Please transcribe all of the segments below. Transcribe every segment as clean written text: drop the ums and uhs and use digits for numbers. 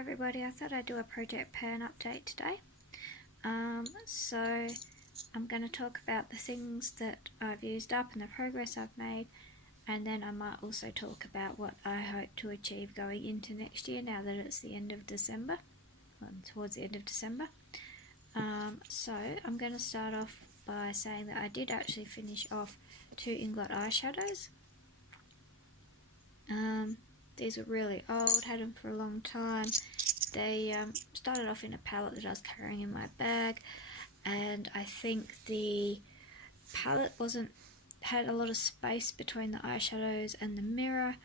everybody, I thought I'd do a project pan update today. So I'm going to talk about the things that I've used up and the progress I've made, and then I might also talk about what I hope to achieve going into next year now that it's the end of December, towards the end of December. So I'm going to start off by saying that I did actually finish off 2 Inglot eyeshadows. These were really old, had them for a long time. They started off in a palette that I was carrying in my bag, and I think the palette had a lot of space between the eyeshadows and the mirror,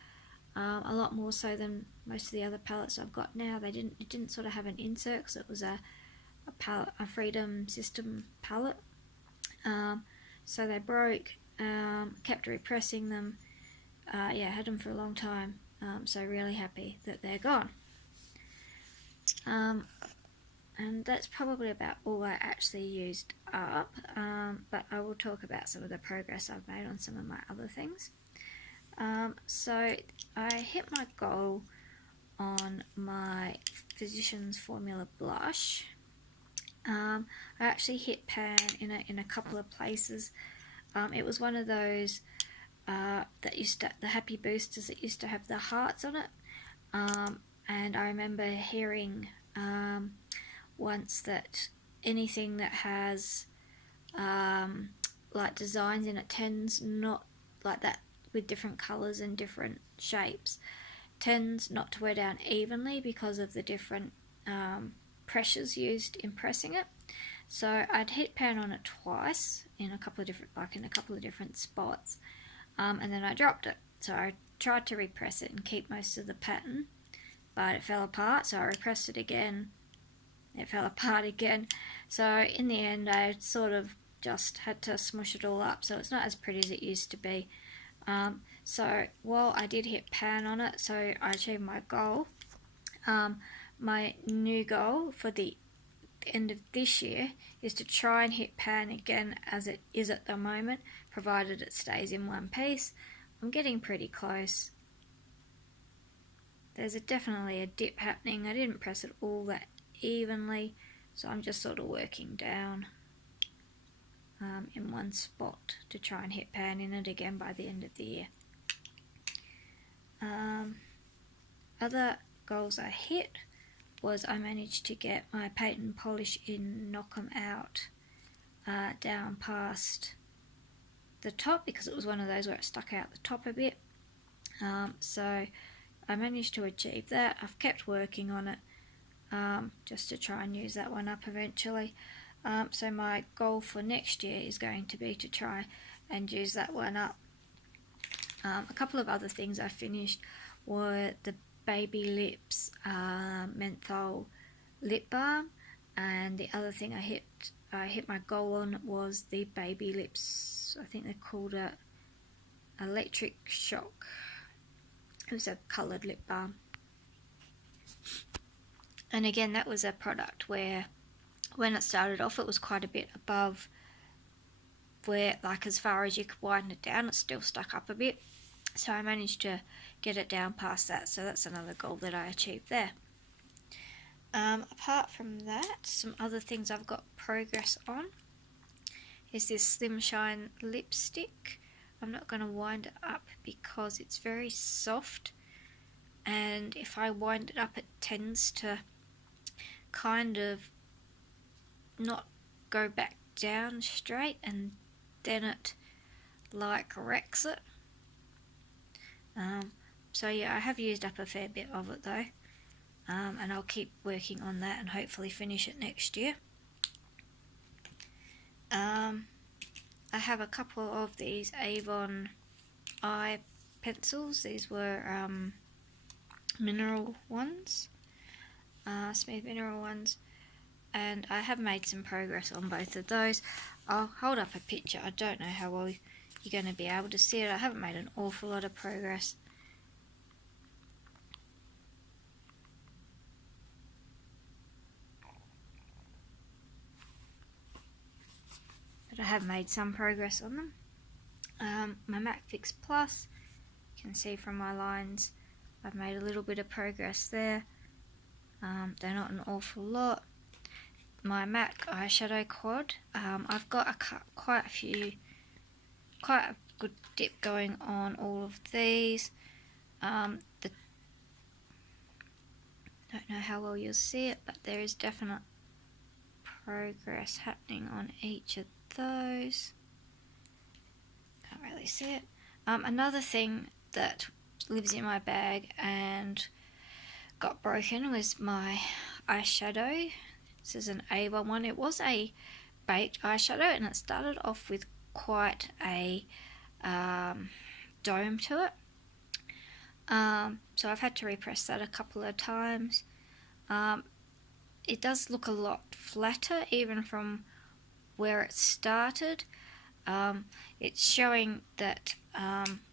a lot more so than most of the other palettes I've got now. It didn't sort of have an insert because it was a Freedom System palette. So they broke, kept repressing them. Had them for a long time, so really happy that they're gone. And that's probably about all I actually used up, but I will talk about some of the progress I've made on some of my other things. So I hit my goal on my Physicians Formula blush. I actually hit pan in a couple of places. It was one of those the Happy Boosters that used to have the hearts on it, and I remember hearing once that anything that has like designs in it tends not like that, with different colours and different shapes, tends not to wear down evenly because of the different pressures used in pressing it. So I'd hit pan on it twice in a couple of different spots. And then I dropped it. So I tried to repress it and keep most of the pattern, but it fell apart, so I repressed it again. It fell apart again. So in the end I sort of just had to smush it all up, so it's not as pretty as it used to be. So while I did hit pan on it, so I achieved my goal. My new goal for the end of this year is to try and hit pan again as it is at the moment, provided it stays in one piece. I'm getting pretty close. There's definitely a dip happening. I didn't press it all that evenly, so I'm just sort of working down in one spot to try and hit pan in it again by the end of the year. Other goals I hit was I managed to get my paint and polish in Knock 'Em Out down past the top, because it was one of those where it stuck out the top a bit. So I managed to achieve that. I've kept working on it just to try and use that one up eventually. So my goal for next year is going to be to try and use that one up. A couple of other things I finished were the Baby Lips menthol lip balm, and the other thing I hit my goal on was the Baby Lips, I think they're called Electric Shock. It was a coloured lip balm, and again that was a product where when it started off it was quite a bit above where, like, as far as you could widen it down, it still stuck up a bit. So I managed to get it down past that, so that's another goal that I achieved there. Apart from that, some other things I've got progress on is this Slim Shine lipstick. I'm not going to wind it up because it's very soft, and if I wind it up it tends to kind of not go back down straight, and then it like wrecks it. So yeah, I have used up a fair bit of it though, and I'll keep working on that and hopefully finish it next year. I have a couple of these Avon eye pencils. These were mineral ones, smooth mineral ones, and I have made some progress on both of those. I'll hold up a picture. I don't know how well you're going to be able to see it. I haven't made an awful lot of progress. But I have made some progress on them. My MAC Fix Plus, you can see from my lines, I've made a little bit of progress there. They're not an awful lot. My MAC eyeshadow quad, I've got quite a good dip going on all of these. Don't know how well you'll see it, but there is definite progress happening on each of those. Can't really see it. Another thing that lives in my bag and got broken was my eyeshadow. This is an Avon one. It was a baked eyeshadow and it started off with quite a dome to it. So I've had to repress that a couple of times. It does look a lot flatter even from where it started. It's showing that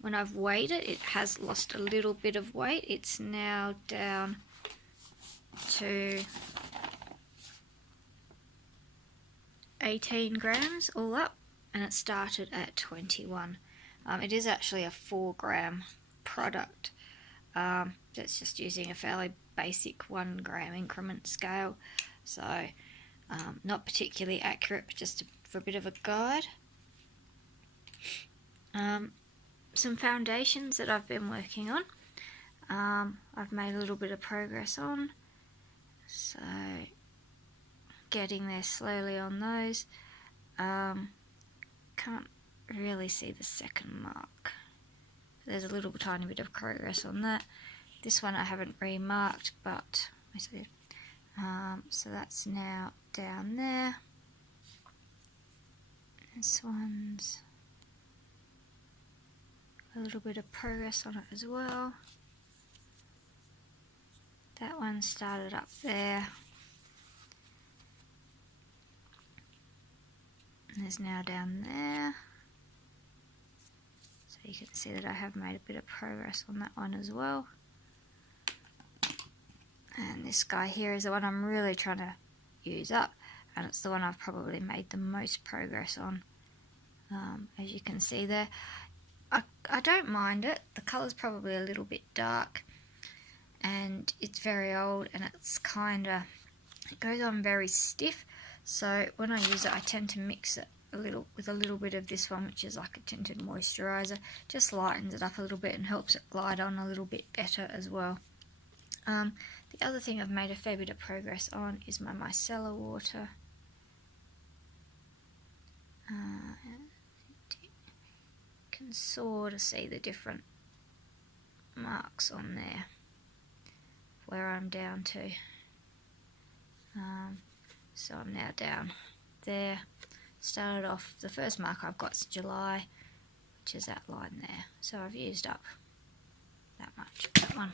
when I've weighed it, it has lost a little bit of weight. It's now down to 18 grams all up, and it started at 21. It is actually a 4-gram product. That's just using a fairly basic 1 gram increment scale, so not particularly accurate, but just for a bit of a guide. Some foundations that I've been working on, I've made a little bit of progress on, so getting there slowly on those. Can't really see the second mark. There's a little tiny bit of progress on that. This one I haven't remarked, but so that's now down there. This one's a little bit of progress on it as well. That one started up there and is now down there. So you can see that I have made a bit of progress on that one as well. And this guy here is the one I'm really trying to use up, and it's the one I've probably made the most progress on. As you can see there, I don't mind it. The colour's probably a little bit dark and it's very old, and it's it goes on very stiff, so when I use it I tend to mix it with a little bit of this one, which is like a tinted moisturiser. Just lightens it up a little bit and helps it glide on a little bit better as well. The other thing I've made a fair bit of progress on is my micellar water. You can sort of see the different marks on there where I'm down to. So I'm now down there. Started off, the first mark I've got is July, which is that line there. So I've used up that much, that one.